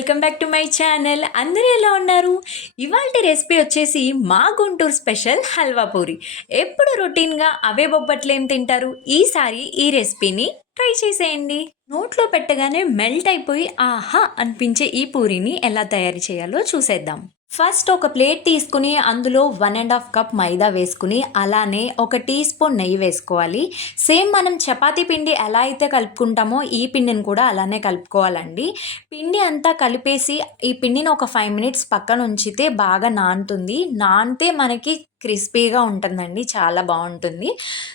Welcome back to my channel. అందరూ ఎలా ఉన్నారు? ఇవాల్టి రెసిపీ వచ్చేసి మా గుంటూరు స్పెషల్ హల్వా పూరి. ఎప్పుడు రొటీన్గా అవే బొబ్బట్లు ఏం తింటారు? ఈసారి ఈ రెసిపీని ట్రై చేసేయండి. నోట్లో పెట్టగానే మెల్ట్ అయిపోయి ఆహా అనిపించే ఈ పూరిని ఎలా తయారు చేయాలో చూసేద్దాం. ఫస్ట్ ఒక ప్లేట్ తీసుకుని అందులో 1.5 కప్ మైదా వేసుకుని అలానే ఒక టీ స్పూన్ నెయ్యి వేసుకోవాలి. సేమ్ మనం చపాతీ పిండి ఎలా అయితే కలుపుకుంటామో ఈ పిండిని కూడా అలానే కలుపుకోవాలండి. పిండి అంతా కలిపేసి ఈ పిండిని ఒక 5 మినిట్స్ పక్కన ఉంచితే బాగా నానుతుంది. నానితే మనకి క్రిస్పీగా ఉంటుందండి, చాలా బాగుంటుంది.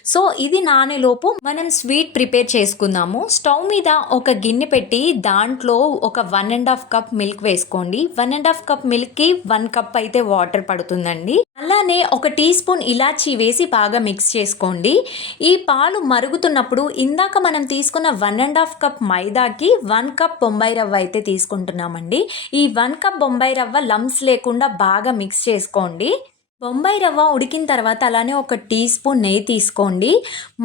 సో ఇది నానేలోపు మనం స్వీట్ ప్రిపేర్ చేసుకుందాము. స్టవ్ మీద ఒక గిన్నె పెట్టి దాంట్లో ఒక 1.5 కప్ మిల్క్ వేసుకోండి. 1.5 కప్ మిల్క్కి 1 కప్ అయితే వాటర్ పడుతుందండి. అలానే ఒక టీ స్పూన్ ఇలాచీ వేసి బాగా మిక్స్ చేసుకోండి. ఈ పాలు మరుగుతున్నప్పుడు ఇందాక మనం తీసుకున్న 1.5 కప్ మైదాకి 1 కప్ బొంబాయి రవ్వ అయితే తీసుకుంటున్నామండి. ఈ 1 కప్ బొంబాయి రవ్వ లంప్స్ లేకుండా బాగా మిక్స్ చేసుకోండి. బొంబాయి రవ్వ ఉడికిన తర్వాత అలానే ఒక టీ స్పూన్ నెయ్యి తీసుకోండి.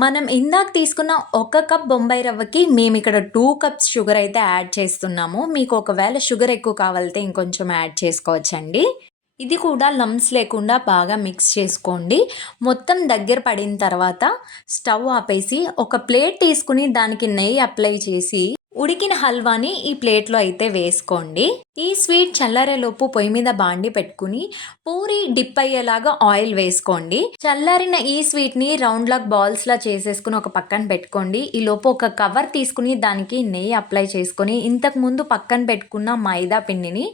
మనం ఇందాక తీసుకున్న 1 కప్ బొంబాయి రవ్వకి మేము ఇక్కడ 2 కప్స్ షుగర్ అయితే యాడ్ చేస్తున్నాము. మీకు ఒకవేళ షుగర్ ఎక్కువ కావాలంటే ఇంకొంచెం యాడ్ చేసుకోవచ్చండి. ఇది కూడా లంప్స్ లేకుండా బాగా మిక్స్ చేసుకోండి. మొత్తం దగ్గర పడిన తర్వాత స్టవ్ ఆపేసి ఒక ప్లేట్ తీసుకుని దానికి నెయ్యి అప్లై చేసి ఉడికిన హల్వాని ఈ ప్లేట్లో అయితే వేసుకోండి. ఈ స్వీట్ చల్లారేలోపు పొయ్యి మీద బాండి పెట్టుకుని పూరి డిప్ అయ్యేలాగా ఆయిల్ వేసుకోండి. చల్లారిన ఈ స్వీట్ని రౌండ్ లాక్ బాల్స్ లా చేసేసుకుని ఒక పక్కన పెట్టుకోండి. ఈ లోపు ఒక కవర్ తీసుకుని దానికి నెయ్యి అప్లై చేసుకొని ఇంతకు ముందు పక్కన పెట్టుకున్న మైదా పిండిని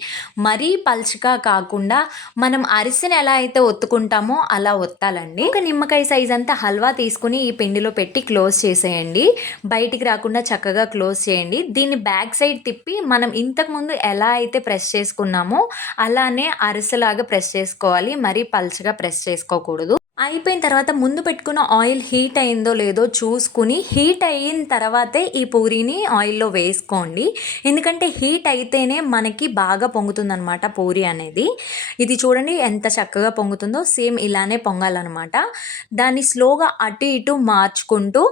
మరీ పల్చగా కాకుండా మనం అరిసెని ఎలా అయితే ఒత్తుకుంటామో అలా ఒత్తాలండి. ఒక నిమ్మకాయ సైజ్ అంతా హల్వా తీసుకుని ఈ పిండిలో పెట్టి క్లోజ్ చేసేయండి. బయటికి రాకుండా చక్కగా క్లోజ్ చేయండి. దీన్ని బ్యాక్ సైడ్ తిప్పి మనం ఇంతకు ముందు ఎలా అయితే ప్రెస్ చేసుకున్నామో అలానే అరిసెలాగా ప్రెస్ చేసుకోవాలి. మరీ పల్చగా ప్రెస్ చేసుకోకూడదు. అయిపోయిన తర్వాత ముందు పెట్టుకున్న ఆయిల్ హీట్ అయిందో లేదో చూసుకుని హీట్ అయిన తర్వాతే ఈ పూరీని ఆయిల్లో వేసుకోండి. ఎందుకంటే హీట్ అయితేనే మనకి బాగా పొంగుతుందనమాట పూరి అనేది. ఇది చూడండి ఎంత చక్కగా పొంగుతుందో. సేమ్ ఇలానే పొంగాలన్నమాట. దాన్ని స్లోగా అటు ఇటు మార్చుకుంటూ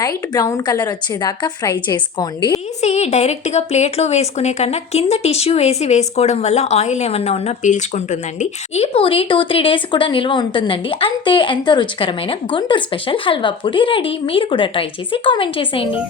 లైట్ బ్రౌన్ కలర్ వచ్చేదాకా ఫ్రై చేసుకోండి. తీసి డైరెక్ట్గా ప్లేట్లో వేసుకునే కన్నా కింద టిష్యూ వేసి వేసుకోవడం వల్ల ఆయిల్ ఏమన్నా ఉన్నా పీల్చుకుంటుందండి. ఈ పూరి 2-3 డేస్ కూడా నిల్వ ఉంటుందండి. అంతే, ఎంతో రుచికరమైన గుంటూరు స్పెషల్ హల్వా పూరి రెడీ. మీరు కూడా ట్రై చేసి కామెంట్ చేసేయండి.